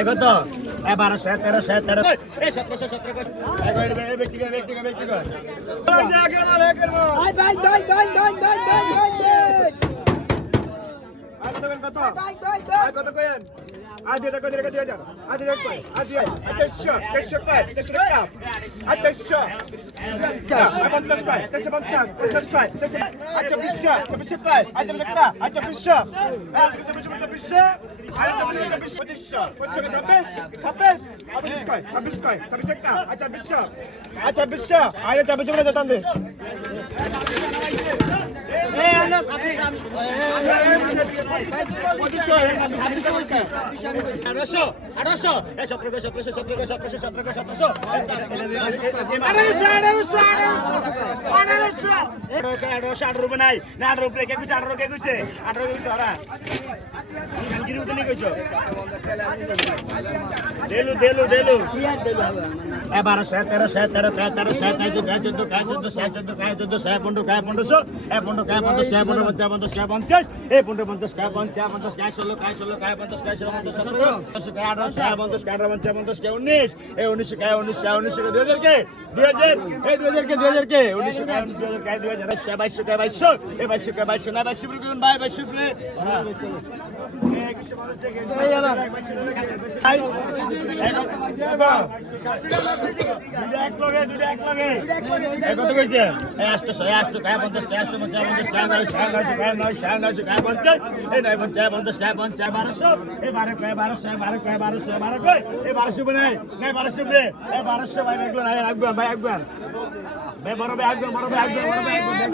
এগত বারোশো তেরোশো তেরো এ সতেরোশো সতেরোশো ব্যক্তিগত ব্যক্তিগত ব্যক্তিগত কত আর কত কয়েন আর দিয়ে দেখো দিয়ে দিয়ে যান আর দিয়ে দেখো আর দিয়ে আটশো দেড়শো কয় দেড়শো টাকা আর দেড়শো পঞ্চাশ কয় দেড়শো পঞ্চাশ পঞ্চাশ কয় দেড়শো আচ্ছা বিশ্ব চব্বিশশো কয় আচ্ছা টাকা আচ্ছা বিশ্ব চব্বিশশো পঁচিশশো পঁচিশশো ছাব্বিশ ছাব্বিশ ছাব্বিশ কয় ছাব্বিশ কয় ছাব্বিশ টাকা আচ্ছা বিশ্ব আচ্ছা বিশ্ব আরে ছাব্বিশ যেতাম দে আঠারোশো আঠারোশো এ সতেরো সতেরোশো সতেরো সতেরোশো সতেরো সতেরোশো আঠারোশো আঠারোশো আঠারোশো আঠারোশো আঠারো রুপে নাই না আঠারো রুপে কে কুছে আঠারো কে কুছে আঠারো কে কুছে ওরা গানগিরি উঠে নিয়ে কইছো দেলু দেলু দেলু এ বারোশো তেরোশো তেরো কায় তেরোশো কায় চোদ্দ কায় চোদ্দ কায় চোদ্দ সায় চোদ্দ কায় চোদ্দ সায় পনেরো কায় পনেরোশো এ পনেরো কায় পঞ্চাশ কায় পনেরো পঞ্চাশ পঞ্চাশ কায় পঞ্চাশ এ পনেরো পঞ্চাশ কায় পঞ্চাশ পঞ্চাশ কায় ষোলো কায় ষোলো কায় পঞ্চাশ কায় ষোলো পঞ্চাশ সতেরো কায় আঠারোশো কায় পঞ্চাশ কায় পঞ্চাশ পঞ্চাশ কায় উনিশ এ উনিশশো কায় উনিশশো উনিশশো দুই হাজার কে দুই হাজার এই দুই হাজার কে দুই হাজার কে উনিশশো কায় উনিশ দুই হাজার কায় দুই হাজার বাইশশো বাইশশো কায় বাইশশো এ বাইশশো কায় বাইশশো না বাইশশো করে ভাই বাইশশো করে কত কইছে আটশো আটশো কায় পঞ্চাশ কায় আটশো পঞ্চাশ পঞ্চাশ কায় সাড়ে নয়শো কায় নয়, সাড়ে নয়শো কায় পঞ্চাশ, এই নয় পঞ্চাশ পঞ্চাশ কায় পঞ্চাশ বারোশো, এই বারো কায় বারোশো বারো কায় বারোশো বারো কয় এই বারোশো নাই নাই বারোশো বে এই বারোশো ভাই রাখবেন ভাই রাখবেন ভাই, বড় ভাই রাখবেন বড় ভাই রাখবেন বড় ভাই রাখবেন